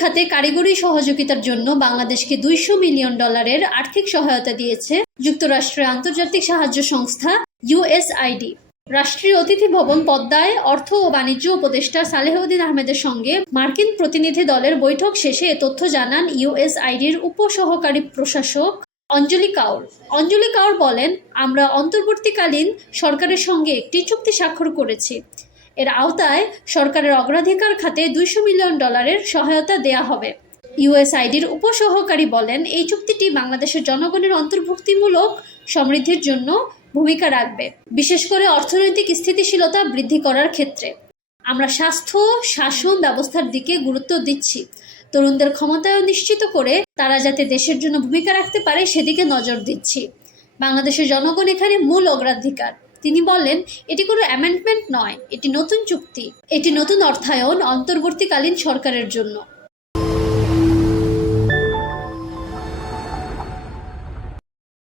খাতে কারিগরি সহযোগিতার জন্য বাংলাদেশকে দুইশো মিলিয়ন ডলারের আর্থিক সহায়তা দিয়েছে যুক্তরাষ্ট্রের আন্তর্জাতিক সাহায্য সংস্থা ইউএসআইডি। রাষ্ট্রীয় অতিথি ভবন পদ্মায় অর্থ ও বাণিজ্য উপদেষ্টা সালেহউদ্দিন আহমেদের সঙ্গে মার্কিন প্রতিনিধি দলের বৈঠক শেষে এ তথ্য জানান ইউএসআইডির উপসহকারী প্রশাসক অঞ্জলি কাউর। অঞ্জলি কাউর বলেন, আমরা অন্তর্বর্তীকালীন সরকারের সঙ্গে একটি চুক্তি স্বাক্ষর করেছি। এর আওতায় সরকারের অগ্রাধিকার খাতে দুইশো মিলিয়ন ডলারের সহায়তা দেয়া হবে। ইউএসআইডির উপসহকারী বলেন, এই চুক্তিটি বাংলাদেশের জনগণের অন্তর্ভুক্তিমূলক সমৃদ্ধির জন্য ভূমিকা রাখবে, বিশেষ করে অর্থনৈতিক স্থিতিশীলতা বৃদ্ধি করার ক্ষেত্রে। আমরা স্বাস্থ্য, শাসন ব্যবস্থার দিকে গুরুত্ব দিচ্ছি। তরুণদের ক্ষমতায়ন নিশ্চিত করে তারা যাতে দেশের জন্য ভূমিকা রাখতে পারে, সেদিকে নজর দিচ্ছি। বাংলাদেশের জনগণ এখানে মূল অগ্রাধিকার। তিনি বলেন, এটি কোনো অ্যামেন্ডমেন্ট নয়, এটি নতুন চুক্তি। এটি নতুন অর্থায়ন অন্তর্বর্তীকালীন সরকারের জন্য।